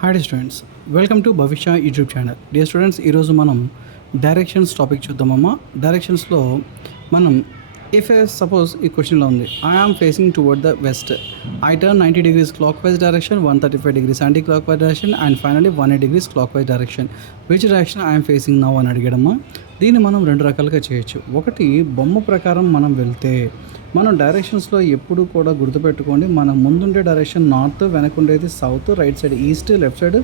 Hi students, welcome to భవిష్య YouTube channel. Dear students, ఈరోజు మనం డైరెక్షన్స్ టాపిక్ చూద్దామమ్మా. డైరెక్షన్స్లో మనం ఇఫ్ సపోజ్ ఈ క్వశ్చన్లో ఉంది, I am facing toward the west, I turn 90 degrees clock wise direction, 135 degrees anti clock wise direction and finally 180 degrees clock wise direction, which direction I'm facing now అని అడిగాడమ్మా. దీన్ని మనం రెండు రకాలుగా చేయొచ్చు. ఒకటి, బొమ్మ ప్రకారం మనం వెళ్తే మనం డైరెక్షన్స్లో ఎప్పుడు కూడా గుర్తుపెట్టుకోండి, మన ముందుండే డైరెక్షన్ నార్త్, వెనకుండేది south, right side east, left side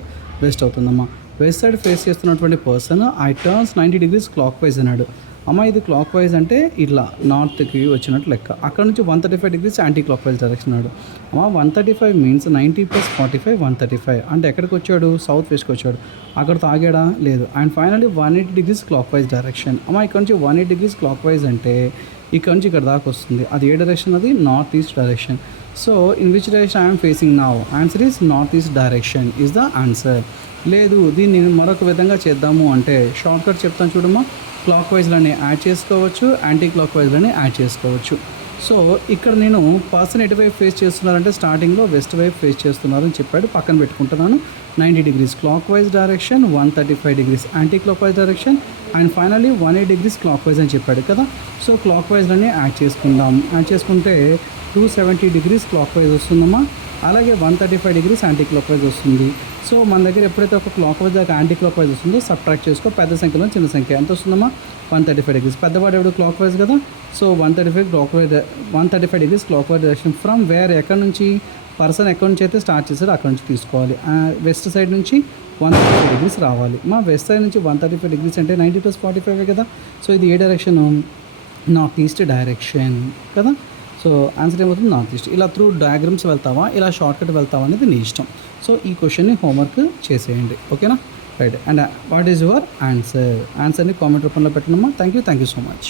west అవుతుందమ్మా. వెస్ట్ సైడ్ ఫేస్ చేస్తున్నటువంటి person I turns 90 degrees clockwise అన్నాడు. అమ్మ ఇది క్లాక్ వైజ్ అంటే ఇట్లా నార్త్కి వచ్చినట్టు లెక్క. అక్కడ నుంచి 135 degrees anti clock wise direction అన్నాడు. అమ్మ 135 మీన్స్ 90 + 45 135 అంటే ఎక్కడికి వచ్చాడు? సౌత్ వెస్ట్కి వచ్చాడు. అక్కడితో ఆగాడా? లేదు. And finally 180 degrees clock wise direction. అమ్మ ఇక్కడ నుంచి 180 degrees క్లాక్ వైజ్ అంటే ఇక్కడ నుంచి ఇక్కడ దాకా వస్తుంది. అది ఏ డైరెక్షన్? అది north east direction. So in which direction I'm facing now? Answer is north east direction is the answer. లేదు, దీన్ని మరొక విధంగా చేద్దాము అంటే షార్ట్ కట్ చెప్తాను చూడమ్మా. క్లాక్ వైజ్లోనే యాడ్ చేసుకోవచ్చు, యాంటీ క్లాక్ వైజ్లోనే యాడ్ చేసుకోవచ్చు. సో ఇక్కడ నేను పర్సన్ ఎటువైపు ఫేస్ చేస్తున్నారంటే స్టార్టింగ్లో వెస్ట్ వైపు ఫేస్ చేస్తున్నారని చెప్పాడు, పక్కన పెట్టుకుంటున్నాను. 90 degrees clock wise direction, 135 degrees anti clock wise direction and finally 180 degrees clock wise అని చెప్పాడు కదా. సో క్లాక్ వైజ్లోనే యాడ్ చేసుకుందాం. యాడ్ చేసుకుంటే 270 degrees క్లాక్ వైజ్ వస్తుందమ్మా. అలాగే 135 degrees యాంటీ క్లాక్ వైజ్ వస్తుంది. సో మన దగ్గర ఎప్పుడైతే ఒక క్లాక్ వైజ్ దాకా యాంటీ క్లాక్ వైజ్ వస్తుందో సబ్ట్రాక్ట్ చేసుకో. పెద్ద సంఖ్యలో చిన్న సంఖ్య ఎంత వస్తుందమ్మా? 135 degrees. పెద్దవాడు ఎవడు? క్లాక్ వైజ్ కదా. So 135 degrees clock wise direction from where, ఎక్కడి నుంచి? పర్సన్ ఎక్కడి నుంచి అయితే స్టార్ట్ చేశాడో అక్కడ నుంచి తీసుకోవాలి. వెస్ట్ సైడ్ నుంచి 135 degrees రావాలి. మా వెస్ట్ సైడ్ నుంచి 135 degrees అంటే 90 + 45 కదా. సో ఇది ఏ డైరెక్షన్? నార్త్ ఈస్ట్ డైరెక్షన్ కదా. సో ఆన్సర్ ఏమవుతుంది? North east. ఇలా త్రూ డయాగ్రామ్స్ వెళ్తావా, ఇలా షార్ట్ కట్ వెళ్తావా అనేది నీ ఇష్టం. సో ఈ క్వశ్చన్ని హోంవర్క్ చేసేయండి, ఓకేనా? Right. And what is your answer? ఆన్సర్ని కామెంట్ రూపంలో పెట్టండమ్మా. Thank you so much.